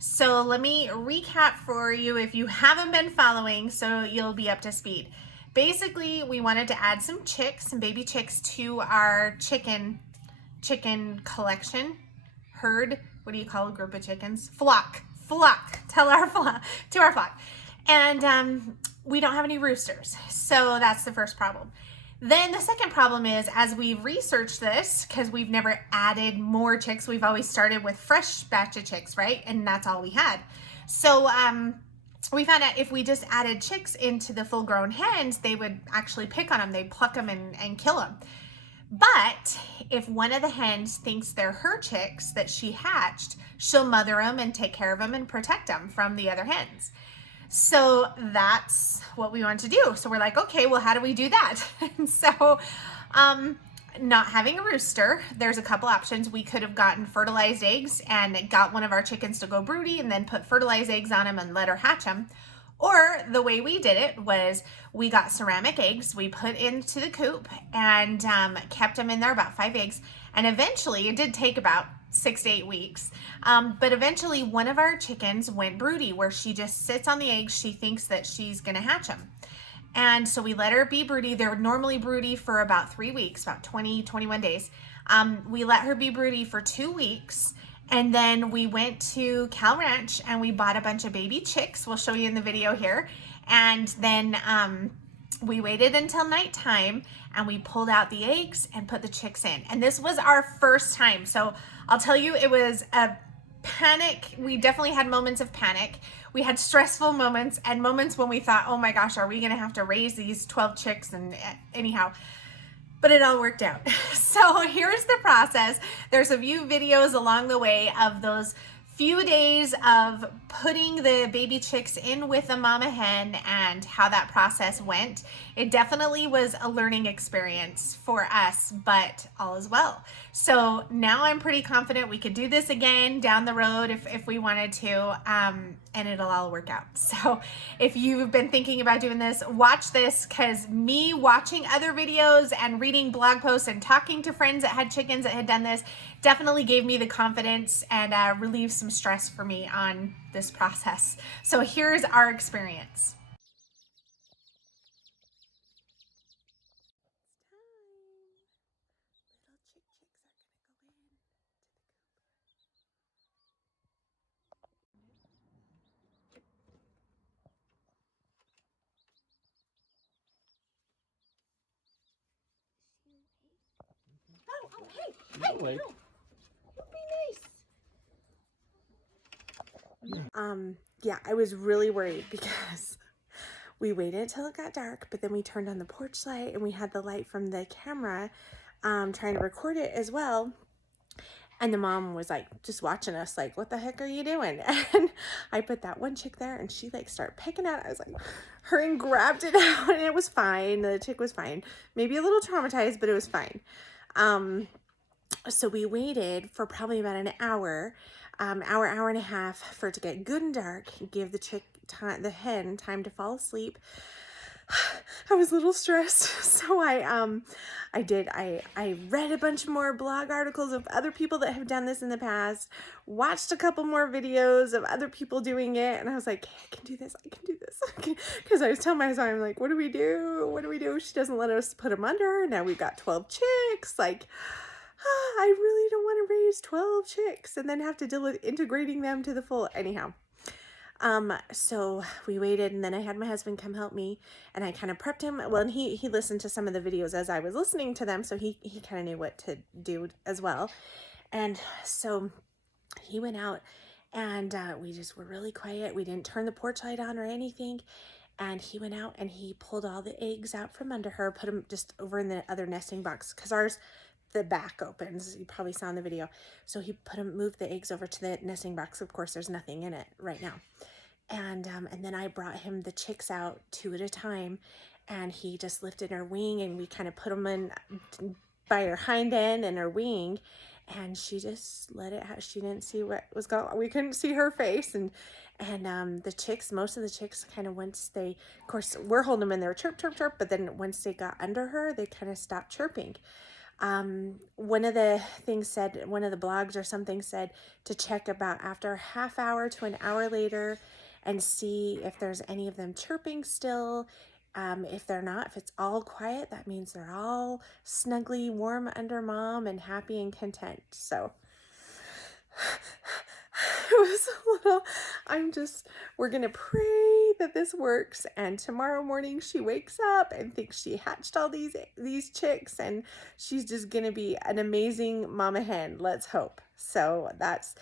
So let me recap for you if you haven't been following, so you'll be up to speed. Basically, we wanted to add some chicks, some baby chicks to our chicken collection, herd. What do you call a group of chickens? Flock. Tell our flock to our flock. And we don't have any roosters, so that's the first problem. Then the second problem is, as we've researched this, because we've never added more chicks, we've always started with fresh batch of chicks, right? And that's all we had. So we found out if we just added chicks into the full-grown hens, they would actually pick on them. They'd pluck them and kill them. But if one of the hens thinks they're her chicks that she hatched, she'll mother them and take care of them and protect them from the other hens. So that's what we want to do. So we're like, okay, well, how do we do that? And so not having a rooster, there's a couple options. We could have gotten fertilized eggs and got one of our chickens to go broody and then put fertilized eggs on them and let her hatch them. Or the way we did it was we got ceramic eggs, we put into the coop and kept them in there, about 5 eggs. And eventually, it did take about 6 to 8 weeks, but eventually one of our chickens went broody, where she just sits on the eggs. She thinks that she's gonna hatch them. And so we let her be broody. They're normally broody for about 3 weeks, about 20, 21 days. We let her be broody for 2 weeks. And then we went to Cal Ranch and we bought a bunch of baby chicks. We'll show you in the video here. And then we waited until nighttime and we pulled out the eggs and put the chicks in. And this was our first time. So I'll tell you, it was a panic. We definitely had moments of panic. We had stressful moments and moments when we thought, oh my gosh, are we gonna have to raise these 12 chicks? And anyhow, but it all worked out. So here's the process. There's a few videos along the way of those few days of putting the baby chicks in with a mama hen and how that process went. It definitely was a learning experience for us, but all is well. So now I'm pretty confident we could do this again down the road if we wanted to, and it'll all work out. So if you've been thinking about doing this, watch this, because me watching other videos and reading blog posts and talking to friends that had chickens that had done this definitely gave me the confidence and relieved some stress for me on this process. So here's our experience. Hey, no, don't be nice. Yeah, I was really worried because we waited till it got dark, but then we turned on the porch light and we had the light from the camera trying to record it as well. And the mom was like just watching us like, what the heck are you doing? And I put that one chick there and she like started picking at it. I was like, her and grabbed it out and it was fine. The chick was fine. Maybe a little traumatized, but it was fine. So we waited for probably about an hour, hour and a half for it to get good and dark, give the chick time, the hen time to fall asleep. I was a little stressed, so I read a bunch more blog articles of other people that have done this in the past, watched a couple more videos of other people doing it, and I was like, hey, I can do this, because I was telling my husband, I'm like, what do we do? She doesn't let us put them under. Now we've got 12 chicks, like, I really don't want to raise 12 chicks and then have to deal with integrating them to the full, anyhow. So we waited, and then I had my husband come help me, and I kind of prepped him. Well, and he listened to some of the videos as I was listening to them, so he kind of knew what to do as well. And so he went out, and we just were really quiet. We didn't turn the porch light on or anything. And he went out and he pulled all the eggs out from under her, put them just over in the other nesting box, because ours, the back opens, you probably saw in the video. So he moved the eggs over to the nesting box. Of course, there's nothing in it right now. And then I brought him the chicks out 2 at a time, and he just lifted her wing, and we kind of put them in by her hind end and her wing, and she just let it out. She didn't see what was going on. We couldn't see her face, and the chicks, most of the chicks, kind of, once they, of course, we're holding them in there, chirp, chirp, chirp, but then once they got under her, they kind of stopped chirping. One of the things said, one of the blogs or something said to check about after a half hour to an hour later and see if there's any of them chirping still. If they're not, if it's all quiet, that means they're all snugly warm under mom and happy and content. So it was a little, we're going to pray that this works. And tomorrow morning she wakes up and thinks she hatched all these chicks and she's just going to be an amazing mama hen. Let's hope. So that's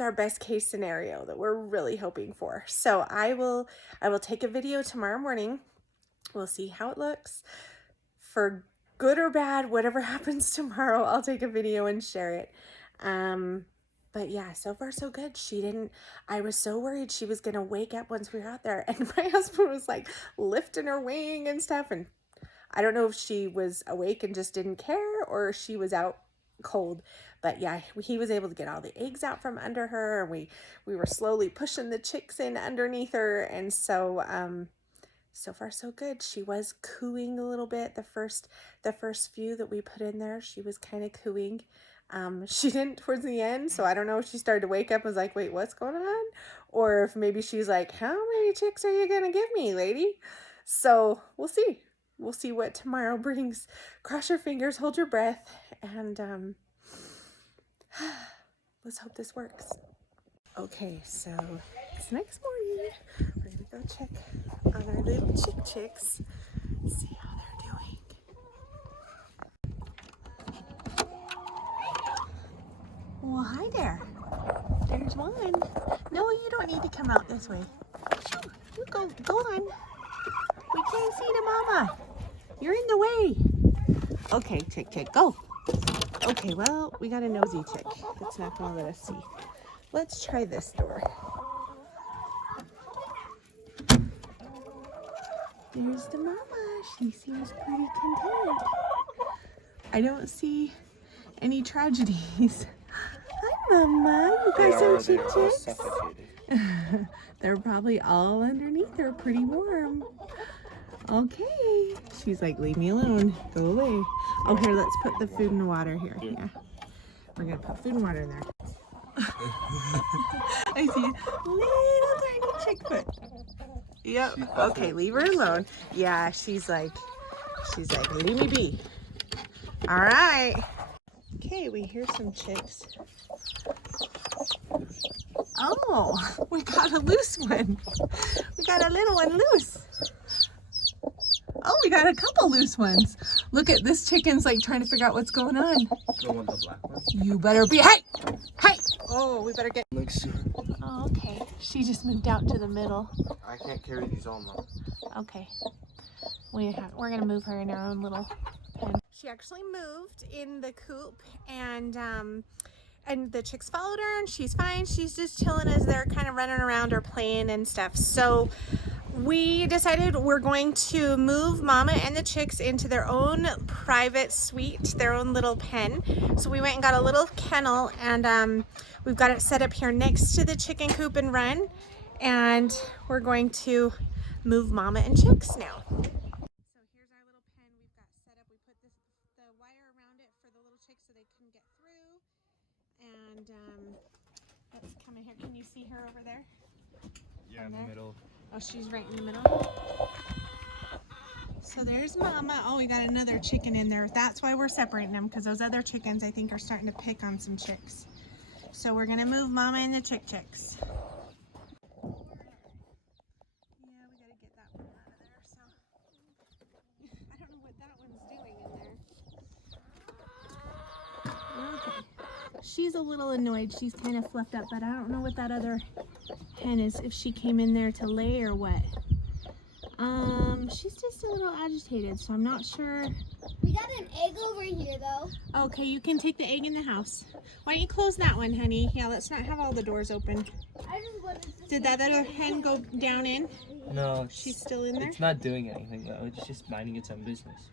our best case scenario that we're really hoping for. So I will take a video tomorrow morning. We'll see how it looks. For good or bad, whatever happens tomorrow, I'll take a video and share it. But yeah, so far so good. I was so worried she was going to wake up once we were out there. And my husband was like lifting her wing and stuff. And I don't know if she was awake and just didn't care or she was out cold. But yeah, he was able to get all the eggs out from under her. And we were slowly pushing the chicks in underneath her. And so, so far so good. She was cooing a little bit. The first few that we put in there, she was kind of cooing. She didn't towards the end, so I don't know if she started to wake up and was like, wait, what's going on? Or if maybe she's like, how many chicks are you gonna give me, lady? So we'll see. We'll see what tomorrow brings. Cross your fingers, hold your breath, and let's hope this works. Okay, so it's next morning. We're gonna go check on our little chicks, see how they're doing. Well, hi there. There's one. No, you don't need to come out this way. You go on. We can't see the mama. You're in the way. Okay, chick, go. Okay, well, we got a nosy chick that's not gonna let us see. Let's try this door. There's the mama. She seems pretty content. I don't see any tragedies. Hi, mama. You got some chicks? They're probably all underneath her, pretty warm. Okay. She's like, leave me alone. Go away. Oh, here, let's put the food and water here. Yeah. We're going to put food and water in there. I see a little tiny chick foot. Yep. Okay, leave her alone. Yeah, she's like, leave me be. All right. Okay, we hear some chicks. Oh, we got a loose one. We got a little one loose. Oh, we got a couple loose ones. Look at this chicken's like trying to figure out what's going on. The one, the black one. You better be, hey! Oh, we better get. Looks. Oh, okay. She just moved out to the middle. I can't carry these on though. Okay. We're gonna move her in her own little pen. She actually moved in the coop, and the chicks followed her, and she's fine. She's just chilling as they're kind of running around or playing and stuff. So we decided we're going to move Mama and the chicks into their own private suite, their own little pen. So we went and got a little kennel, and we've got it set up here next to the chicken coop and run. And we're going to move Mama and chicks now. So here's our little pen we've got set up. We put the wire around it for the little chicks so they couldn't get through. And let's come in here. Can you see her over there? Yeah, in the middle. Oh, she's right in the middle. So there's Mama. Oh, we got another chicken in there. That's why we're separating them, because those other chickens, I think, are starting to pick on some chicks. So we're going to move Mama and the chicks. Yeah, we got to get that one out of there. So I don't know what that one's doing in there. Okay. She's a little annoyed. She's kind of fluffed up, but I don't know what that other hen is, if she came in there to lay or what. She's just a little agitated, so I'm not sure. We got an egg over here, though. Okay, you can take the egg in the house. Why don't you close that one, honey? Yeah, let's not have all the doors open. I just wanted to. Did that other hen go down in? No. She's still in there? It's not doing anything though. It's just minding its own business.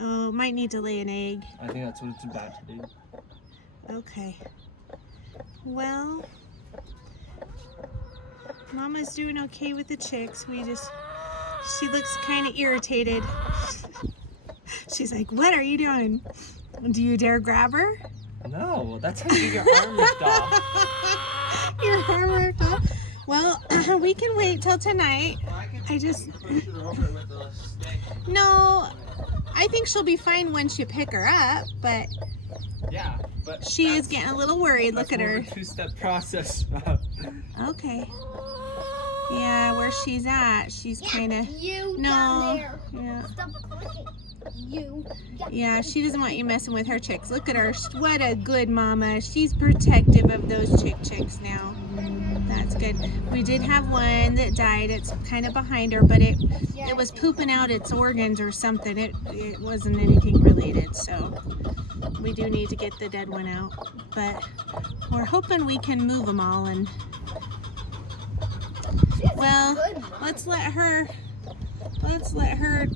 Oh, might need to lay an egg. I think that's what it's about to do. Okay. Well, Mama's doing okay with the chicks. She looks kind of irritated. She's like, what are you doing? Do you dare grab her? No, that's how you get your arm ripped off. Your arm ripped off? Well, we can wait till tonight. I just... No, I think she'll be fine once you pick her up, but Yeah, but she is getting a little worried. Look at her. That's more of a two-step process. Okay. Yeah, where she's at, she's kind of... You No. down there. Yeah. Stop clicking. You. Yeah, she doesn't want you messing with her chicks. Look at her. What a good mama. She's protective of those chicks now. That's good. We did have one that died. It's kind of behind her, but it was pooping out its organs or something. It wasn't anything related, so we do need to get the dead one out. But we're hoping we can move them all. And well, let's let her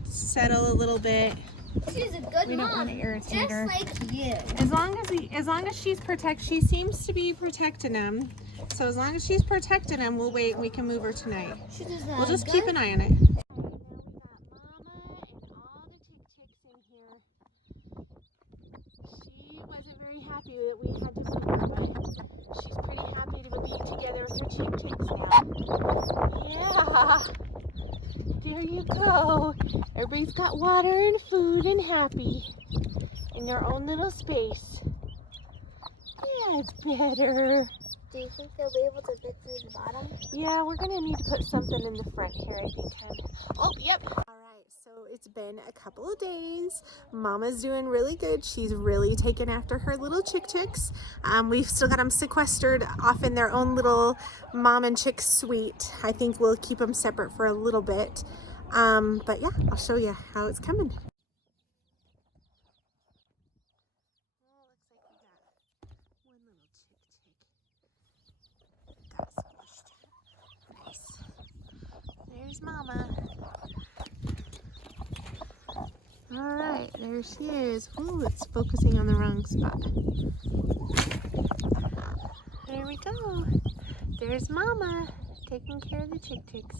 settle a little bit. She's a good We don't mom. want to irritate Just her. like you. As long as she's she seems to be protecting them. So as long as she's protecting them, we'll wait and we can move her tonight. She does We'll just keep an eye on it. She wasn't very happy that we had to move her, but she's pretty happy to be together with her chicks now. Yeah. There you go. Everybody's got water and food and happy in their own little space. Yeah, it's better. Do you think they'll be able to fit through the bottom? Yeah, we're gonna need to put something in the front here, I think, hon. Oh, yep. All right, so it's been a couple of days. Mama's doing really good. She's really taking after her little chicks. We've still got them sequestered off in their own little mom and chick suite. I think we'll keep them separate for a little bit. But yeah, I'll show you how it's coming. There's Mama. All right, there she is. Ooh, it's focusing on the wrong spot. There we go. There's Mama taking care of the chicks.